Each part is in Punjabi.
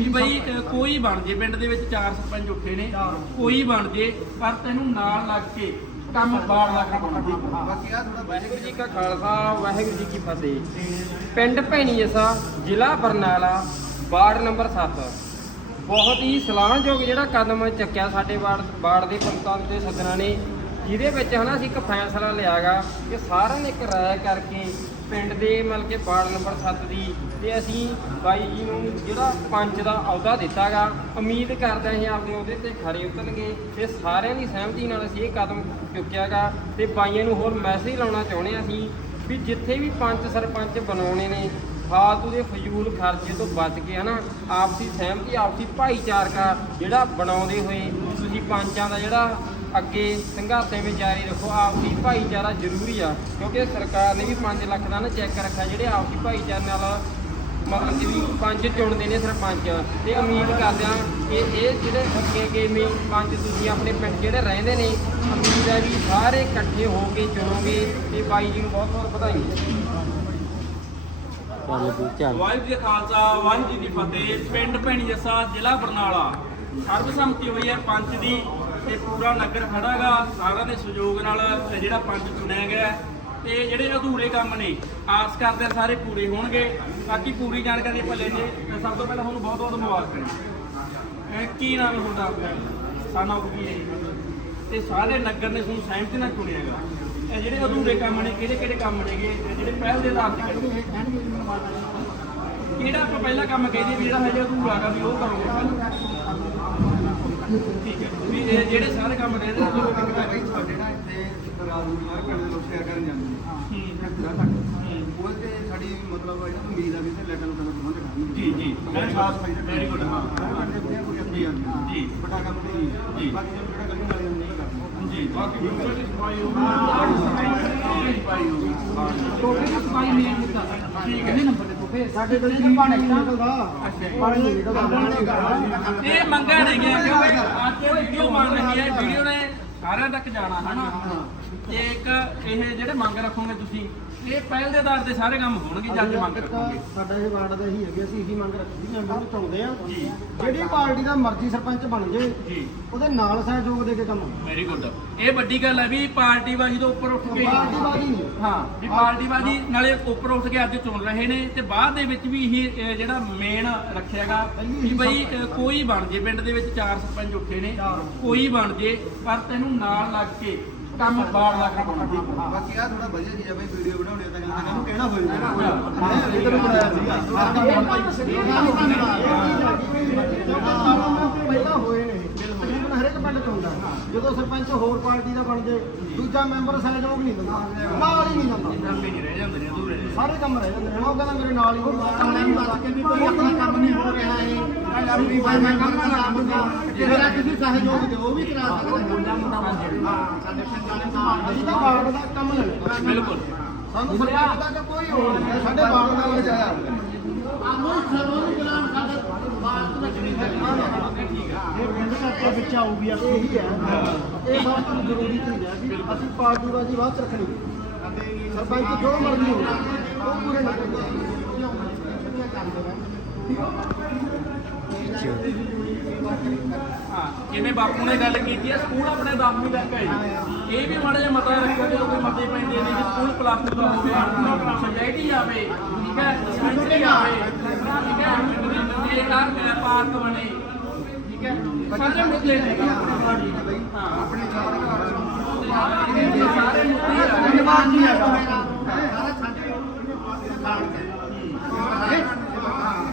ਵੀ ਬਈ ਅ, ਕੋਈ ਬਣ ਜੇ ਪਿੰਡ ਦੇ ਵਿੱਚ ਚਾਰ ਸਰਪੰਚ ਉੱਠੇ ਨੇ ਕੋਈ ਬਣ ਜੇ ਪਰ ਤੈਨੂੰ ਨਾਲ ਲੱਗ ਕੇ ਕੰਮ ਬਾੜ ਲੱਗ ਰਿਹਾ ਬਾਕੀ ਆ ਥੋੜਾ ਵਾਹਿਗੁਰੂ ਜੀ ਕਾ ਖਾਲਸਾ ਵਾਹਿਗੁਰੂ ਜੀ ਕੀ ਫਤਿਹ। ਪਿੰਡ ਭੈਣੀਜਸਾ ਜ਼ਿਲ੍ਹਾ ਬਰਨਾਲਾ ਵਾਰਡ ਨੰਬਰ 7 ਬਹੁਤ ਹੀ ਸਲਾਹਯੋਗ ਜਿਹੜਾ ਕਦਮ ਚੱਕਿਆ ਸਾਡੇ ਵਾਰਡ ਵਾਰਡ ਦੇ ਪੰਤਾਂ ਤੇ ਸੱਜਣਾ ਨੇ ਜਿਹਦੇ ਵਿੱਚ ਹਨਾ ਅਸੀਂ ਇੱਕ ਫੈਸਲਾ ਲਿਆਗਾ ਕਿ ਸਾਰਿਆਂ ਨੇ ਇੱਕ ਰਾਏ ਕਰਕੇ ਪਿੰਡ ਦੇ ਮਤਲਬ ਕਿ ਵਾਰਡ ਨੰਬਰ 7 ਦੀ ਤੇ ਅਸੀਂ ਬਾਈ ਜੀ ਨੂੰ ਜਿਹੜਾ ਪੰਚ ਦਾ ਅਹੁਦਾ ਦਿੱਤਾਗਾ, ਉਮੀਦ ਕਰਦੇ ਹਾਂ ਅਸੀਂ ਆਪਦੇ ਉਹਦੇ ਤੇ ਖਰੇ ਉਤਰਨਗੇ ਤੇ ਸਾਰਿਆਂ ਦੀ ਸਹਿਮਤੀ ਨਾਲ ਅਸੀਂ ਇਹ ਕਦਮ ਚੁੱਕਿਆਗਾ ਤੇ ਬਾਈਆਂ ਨੂੰ ਹੋਰ ਮੈਸੇਜ ਲਾਉਣਾ ਚਾਹੁੰਦੇ ਹਾਂ ਅਸੀਂ ਵੀ ਜਿੱਥੇ ਵੀ ਪੰਚ ਸਰਪੰਚ ਬਣਾਉਣੇ ਨੇ, ਫਾਲਤੂ ਦੇ ਫਜ਼ੂਲ ਖਰਚੇ ਤੋਂ ਬਚ ਕੇ ਹਨਾ, ਆਪਸੀ ਸਹਿਮਤੀ, ਆਪਸੀ ਭਾਈਚਾਰਕਾ ਜਿਹੜਾ ਬਣਾਉਂਦੇ ਹੋਏ ਤੁਸੀਂ ਪੰਚਾਂ ਦਾ ਜਿਹੜਾ ਅੱਗੇ ਸੰਘਰਸ਼ ਐਵੇਂ ਜਾਰੀ ਰੱਖੋ। ਆਪਸੀ ਭਾਈਚਾਰਾ ਜ਼ਰੂਰੀ ਆ ਕਿਉਂਕਿ ਸਰਕਾਰ ਨੇ ਵੀ 5 ਲੱਖ ਦਾ ਨਾ ਚੈੱਕ ਰੱਖਿਆ ਜਿਹੜੇ ਆਪਸੀ ਭਾਈਚਾਰੇ ਨਾਲ ਮਤਲਬ ਕਿ ਵੀ ਪੰਜ ਚੁਣਦੇ ਨੇ ਸਰਪੰਚ। ਤੇ ਉਮੀਦ ਕਰਦੇ ਆ ਕਿ ਇਹ ਜਿਹੜੇ ਅੱਗੇ ਅੱਗੇ ਮੇ ਪੰਜ ਤੁਸੀਂ ਆਪਣੇ ਪਿੰਡ ਜਿਹੜੇ ਰਹਿੰਦੇ ਨੇ ਉਮੀਦ ਹੈ ਵੀ ਸਾਰੇ ਇਕੱਠੇ ਹੋ ਕੇ ਚੁਣੋਗੇ। ਤੇ ਬਾਈ ਜੀ ਨੂੰ ਬਹੁਤ ਬਹੁਤ ਵਧਾਈ ਵਾਹਿਗੁਰੂ ਜੀ ਖਾਲਸਾ ਵਾਹਿਗੁਰੂ ਜੀ ਕੀ ਫਤਿਹ। ਪਿੰਡ ਭੈਣੀ ਜੱਸਾ ਜ਼ਿਲ੍ਹਾ ਬਰਨਾਲਾ। ਸਰਬਸੰਮਤੀ ਹੋਈ ਹੈ ਪੰਚ ਦੀ। ਤੇ ਪੂਰਾ ਨਗਰ ਖੜਾਗਾ, ਸਾਰਿਆਂ ਦੇ ਸਹਿਯੋਗ ਨਾਲ ਜਿਹੜਾ ਪੰਚ ਚੁਣਿਆ ਗਿਆ ਹੈ। ਤੇ ਜਿਹੜੇ ਅਧੂਰੇ ਕੰਮ ਨੇ, ਆਸ ਕਰਦੇ ਸਾਰੇ ਪੂਰੇ ਹੋਣਗੇ। ਬਾਕੀ ਪੂਰੀ ਜਾਣਕਾਰੀ ਆਪਾਂ ਲੈ ਸਭ ਤੋਂ ਪਹਿਲਾਂ ਤੁਹਾਨੂੰ ਬਹੁਤ ਬਹੁਤ ਮੁਬਾਰਕਾਂ ਇਹ ਕੀ ਨਾਮ ਹੈ ਤੁਹਾਡਾ ਸਾਨਾ ਕੀ ਹੈ ਜੀ? ਤੇ ਸਾਰੇ ਨਗਰ ਨੇ ਤੁਹਾਨੂੰ ਸਹਿਮਤੀ ਨਾਲ ਚੁਣਿਆਗਾ ਇਹ ਜਿਹੜੇ ਅਧੂਰੇ ਕੰਮ ਨੇ, ਕਿਹੜੇ ਕਿਹੜੇ ਕੰਮ ਨੇਗੇ? ਇਹ ਜਿਹੜੇ ਪਹਿਲ ਦੇ ਆਧਾਰ ਤੇ ਕਰੋਗੇ ਕਿਹੜਾ ਆਪਾਂ ਪਹਿਲਾ ਕੰਮ ਕਹਿੰਦੇ ਵੀ ਜਿਹੜਾ ਹਜੇ ਅਧੂਰਾ ਹੈਗਾ ਵੀ ਉਹ ਕਰੋਗੇ ਠੀਕ ਹੈ। ਵੀ ਇਹ ਜਿਹੜੇ ਸਾਰੇ ਕੰਮ ਨੇ ਉਹ ਇੱਕ ਤਾਂ ਬਈ ਸਾਡੇ ਨਾ ਇੱਥੇ ਨੂੰ ਹਰ ਪਿੰਡ ਦੇ ਲੋਕ ਸੇਵਾ ਕਰਨ ਜਾਂਦੇ ਨੇ। ਪੂਰਾ ਸਾਡੇ ਉਹ ਤੇ ਸਾਡੀ ਮਤਲਬ ਇਹਨਾਂ ਨੂੰ ਉਮੀਦ ਆ ਵੀ ਇੱਥੇ ਲੈਟਰ ਨੂੰ ਪ੍ਰਬੰਧ ਕਰਨਗੇ ਜੀ, ਜੀ। ਸਫ਼ਾਈ ਦਾ Very good, ਹਾਂ। ਕੁੜੀਆਂ ਕੁੜੀ ਜਾਂਦੀਆਂ ਜੀ। ਪਟਾਕਾ ਕੁੜੀ ਜੀ। ਬਾਕੀ ਜਿਹੜਾ ਗਲੀ ਵਾਲੇ ਨੇ ਕਰਦੇ ਜੀ। ਬਾਕੀ ਦੀ ਸਫ਼ਾਈ ਹੋਊਗੀ। ਸਫ਼ਾਈ ਹੋਊਗੀ। ਟੋਟੇ ਦੀ ਸਫ਼ਾਈ ਮੇਨ ਮੁੱਦਾ ਠੀਕ ਹੈ। ਨੰਬਰ ਤੇ ਸਾਡੇ ਕੋਲ ਕੀ ਪਾਣੀ ਨਹੀਂ ਨਿਕਲਦਾ ਪਾਣੀ ਨਹੀਂ ਨਿਕਲਦਾ ਇਹ ਮੰਗਾ ਨਹੀਂ ਗਿਆ ਕਿਉਂਕਿ ਅੱਜ ਵੀਡੀਓ ਮੰਗ ਰਹੀ ਹੈ ਵੀਡੀਓ ਨੇ ਸਾਰਿਆਂ ਤੱਕ ਜਾਣਾ ਹਨਾ? ਤੇ ਇੱਕ ਇਹ ਜਿਹੜੇ ਮੰਗ ਰੱਖੋਗੇ ਤੁਸੀਂ ਇਹ ਪਹਿਲ ਦੇ ਆਧਾਰ ਤੇ ਸਾਰੇ ਕੰਮ ਹੋਣਗੇ ਜੱਜ ਮੰਗ ਰੱਖੋਗੇ? ਸਾਡਾ ਇਹ ਵਾਰਡ ਦਾ ਹੀ ਹੈਗੇ ਅਸੀਂ ਇਹੀ ਮੰਗ ਰੱਖੀ ਸੀ ਮੈਂਬਰ ਨੂੰ ਚਾਹੁੰਦੇ ਆ ਜਿਹੜੀ ਪਾਰਟੀ ਦਾ ਮਰਜ਼ੀ ਸਰਪੰਚ ਬਣ ਜੇ ਜੀ। ਉਹਦੇ ਨਾਲ ਸਹਿਯੋਗ ਦੇ ਕੇ ਕੰਮ। ਵੈਰੀ ਗੁੱਡ ਇਹ ਵੱਡੀ ਗੱਲ ਹੈ ਵੀ ਪਾਰਟੀ ਬਾਜੀ ਤੋਂ ਉੱਪਰ ਉੱਠ ਕੇ ਪਾਰਟੀ ਬਾਜੀ ਨਹੀਂ। ਹਾਂ ਵੀ ਪਾਰਟੀ ਬਾਜੀ ਨਾਲੇ ਉੱਪਰ ਉੱਠ ਕੇ ਅੱਜ ਚੁਣ ਰਹੇ ਨੇ ਤੇ ਬਾਅਦ ਦੇ ਵਿੱਚ ਵੀ ਇਹ ਅਹ, ਜਿਹੜਾ ਮੇਨ ਰੱਖਿਆਗਾ ਵੀ ਬਈ ਅਹ, ਕੋਈ ਬਣ ਜੇ ਪਿੰਡ ਦੇ ਵਿੱਚ ਚਾਰ ਸਰਪੰਚ ਉੱਠੇ ਨੇ ਕੋਈ ਬਣ ਜੇ ਪਰ ਤੈਨੂੰ ਨਾਲ ਲੱਗ ਕੇ ਕੰਮ ਬਾੜ ਲੱਗ ਰਿਹਾ ਬਾਕੀ ਆ ਥੋੜਾ ਵਧੀਆ ਚੀਜ਼ ਆ ਬਈ ਵੀਡੀਓ ਬਣਾਉਣੀ ਤਾਂ ਨਹੀਂ ਤਾਂ ਕਹਿਣਾ ਹੋਏਗਾ ਮੈਂ ਇਹ ਤਾਂ ਬਣਾਇਆ ਪਹਿਲਾਂ ਹੋਏ ਨੇ ਤਕਰੀਬਨ ਹਰੇਕ ਪਿੰਡ ਚ ਹੁੰਦਾ ਜਦੋਂ ਸਰਪੰਚ ਹੋਰ ਪਾਰਟੀ ਦਾ ਬਣ ਜੇ ਦੂਜਾ ਮੈਂਬਰ ਸਹਿਯੋਗ ਨਹੀਂ ਦਿੰਦਾ। ਨਾਲ ਹੀ ਨਹੀਂ ਦਿੰਦਾ। ਕੰਮ ਨਹੀਂ ਰਹਿ ਜਾਂਦੇ ਨੇ ਸਾਰੇ ਕੰਮ ਰਹਿ ਜਾਂਦੇ ਨੇ। ਉਹ ਕਹਿੰਦਾ ਮੇਰੇ ਨਾਲ ਹੀ ਹੁੰਦਾ ਕੰਮ ਨਹੀਂ ਦੱਸ ਕੇ ਵੀ ਕੋਈ ਆਪਣਾ ਕੰਮ ਨਹੀਂ ਹੋ ਰਿਹਾ ਹੈ ਵੀ ਭਾਈ ਮੈਂ ਕੰਮ ਨਾ ਆਉਂਗਾ ਜਿਹੜਾ ਕਿਸੇ ਸਹਿਯੋਗ ਦੇ ਉਹ ਵੀ ਕਰਾ ਸਕਦਾ ਹਾਂ। ਸਾਡੇ ਪਿੰਡ ਵਾਲੇ ਸਮਾਜ ਅਸੀਂ ਤਾਂ ਦਾ ਕੰਮ ਲੈਣਾ ਬਿਲਕੁਲ। ਸਾਨੂੰ ਸਰਪੰਚ ਦਾ ਕੋਈ ਹੋਰ ਨਹੀਂ ਸਾਡੇ ਵਾਰਡ ਦਾ ਲਜਾਇਆ ਇਹ ਪਿੰਡ ਕਰਕੇ ਵਿੱਚ ਆਊਗੀ ਇਹੀ ਹੈ। ਇਹ ਸਭ ਤੋਂ ਜ਼ਰੂਰੀ ਚੀਜ਼ ਹੈ ਵੀ ਅਸੀਂ ਪਾਰਟੀ ਬਾਜੀ ਚ ਰੱਖਣੀ ਸਰਪੰਚ ਜੋ ਮਰਜ਼ੀ ਹੋਵੇ ਉਹ ਪੂਰੇ ਨਹੀਂ ਹਾਂ ਜਿਵੇਂ ਬਾਪੂ ਨੇ ਗੱਲ ਕੀਤੀ ਹੈ ਸਕੂਲ ਆਪਣੇ 10ਵੀਂ ਤੱਕ ਹੈ ਜੀ। ਇਹ ਵੀ ਮਾੜਾ ਜਿਹਾ ਮਤਾ ਰੱਖਿਆ ਜਦੋਂ ਕੋਈ ਮਤੇ ਪੈਂਦੇ ਨੇ ਕਿ ਸਕੂਲ ਪਲੱਸ 2 ਦਾ ਹੋਵੇ ਸੋਸਾਇਟੀ ਆਵੇ ਠੀਕ ਹੈ ਡਿਸਪੈਂਸਰੀ ਆਵੇ ਠੀਕ ਹੈ ਤੇ ਕਾਰ ਪਾਰਕ ਬਣੇ ਠੀਕ ਹੈ ਸਾਰੇ ਮੁੱਦੇ ਨੇ। ਹਾਂ। ਆਪਣੇ ਸਾਰੇ ਮੁੱਦੇ ਆ। ਧੰਨਵਾਦ ਨਹੀਂ ਹੈਗਾ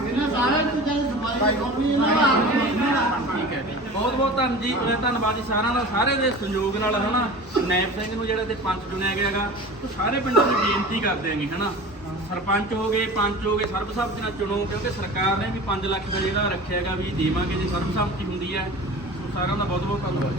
ਇਹਨਾਂ ਸਾਰਿਆਂ ਨੂੰ ਜਦ ਸਫ਼ਾਈ ਹੋਣੀ ਇਹਨਾਂ ਦਾ ਠੀਕ ਹੈ ਬਹੁਤ ਬਹੁਤ ਧੰਨ ਜੀ ਧੰਨਵਾਦ ਜੀ ਸਾਰਿਆਂ ਦਾ ਸਾਰੇ ਦੇ ਸੰਯੋਗ ਨਾਲ ਹਨਾ? ਨੈਬ ਸਿੰਘ ਨੂੰ ਜਿਹੜਾ ਤੇ ਪੰਚ ਚੁਣਿਆ ਗਿਆ ਹੈਗਾ ਤੇ ਸਾਰੇ ਪਿੰਡਾਂ ਨੂੰ ਬੇਨਤੀ ਕਰਦੇ ਆਂਗੇ ਹਨਾ? ਸਰਪੰਚ ਹੋ ਗਏ ਪੰਚ ਹੋ ਗਏ ਸਰਬਸੰਮਤੀ ਨਾਲ ਚੁਣੋ ਕਿਉਂਕਿ ਸਰਕਾਰ ਨੇ ਵੀ 5 ਲੱਖ ਦਾ ਜਿਹੜਾ ਰੱਖਿਆ ਹੈਗਾ ਵੀ ਦੇਵਾਂਗੇ ਜੇ ਸਰਬਸੰਮਤੀ ਹੁੰਦੀ ਹੈ। ਸੋ ਸਾਰਿਆਂ ਦਾ ਬਹੁਤ ਬਹੁਤ ਧੰਨਵਾਦ।